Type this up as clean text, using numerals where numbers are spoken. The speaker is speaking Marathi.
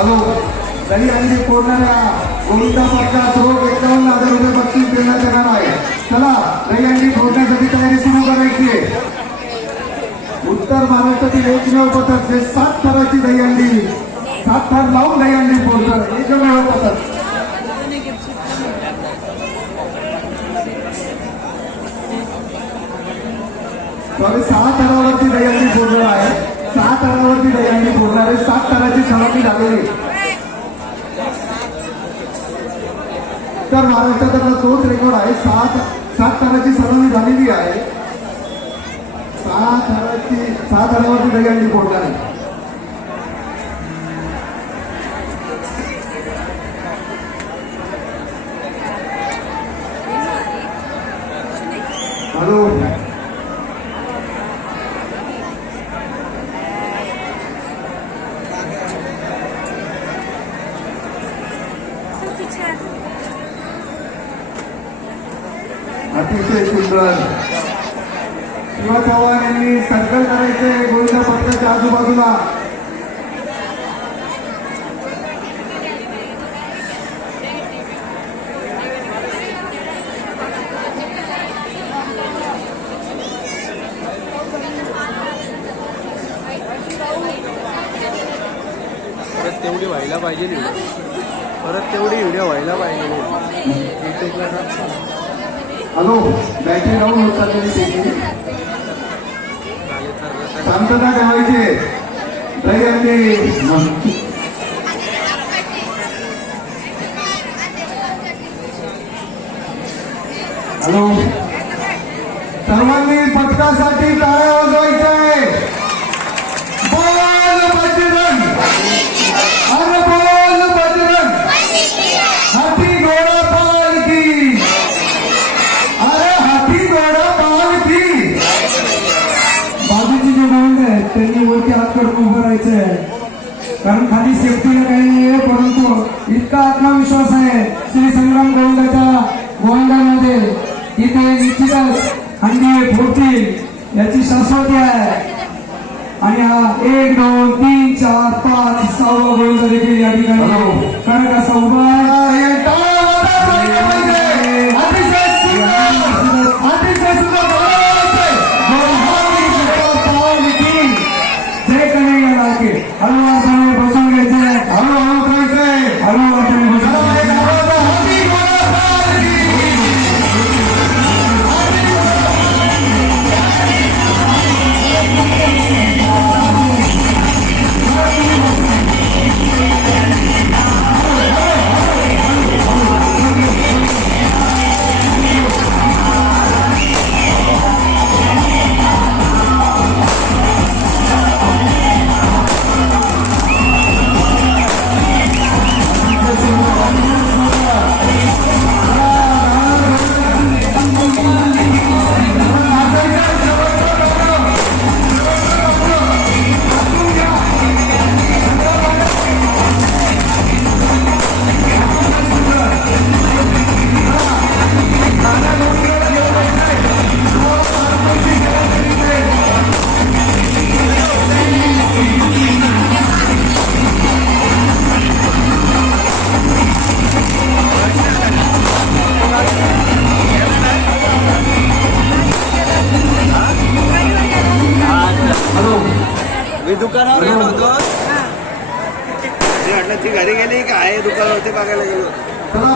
हॅलो दही अंडी फोडणाऱ्या गोविंदा पक्षास रोज 51,000 रुपये बक्षीस देण्यात येणार आहे. चला दही अंडी फोडण्यासाठी तयारी सुरू करायची आहे. उत्तर महाराष्ट्रातील एकमेव पथक जे 7 थराची दही अंडी 7 थर लावून दही अंडी फोडतं एकमेव पथक. सॉरी 6 थरावरती दही अंडी फोडणार आहे. 6 थरावरती दही अंडी फोडणार आहे. 7 थराची सलामी झालेली तर महाराष्ट्राचा तोच रेकॉर्ड आहे. 7 थराची सलामी झालेली आहे. 6 थरावरती दही अंडी फोडणार आहे. हॅलो अतिशय सुंदर शिवा चव्हाण यांनी सर्कल करायचे गोविंदा पक्षाच्या आजूबाजूला. परत तेवढी व्हायला पाहिजे परत तेवढी व्हिडिओ व्हायला पाहिजे. हॅलो बॅटरी डाऊन होत चाललेली त्याची शांतता ठेवायची. दही अंडी हॅलो सर्वांनी पथकासाठी टाळ्या वाजवायच्या आहे. बोल बजरंग अरे बोल बजरंग हाती घोडा पालखी अरे हाती घोडा पालखी. बाजूची जे गोविंद आहेत त्यांनी वरती हात करून उभं राहायचंय कारण खाली सेफ्टीला काही नाहीये परंतु इतका आत्मविश्वास आहे श्री संग्राम गोविंदाच्या गोविंदामध्ये इथे निश्चितच अंडी फोडतील याची शाश्वती आहे. आणि हा 1 2 3 4 5 6 गोविंद देखील या ठिकाणी कडक असा उभा आहे. जय कन्हैया लाल की. हळूवारपणे बसून घ्यायचंय हळूहळू करायचंय हळूवारपणे बसून दुकानावर गेलो होतो मी म्हटलं ती घरी गेली काय दुकानावरती बघायला गेलो. चला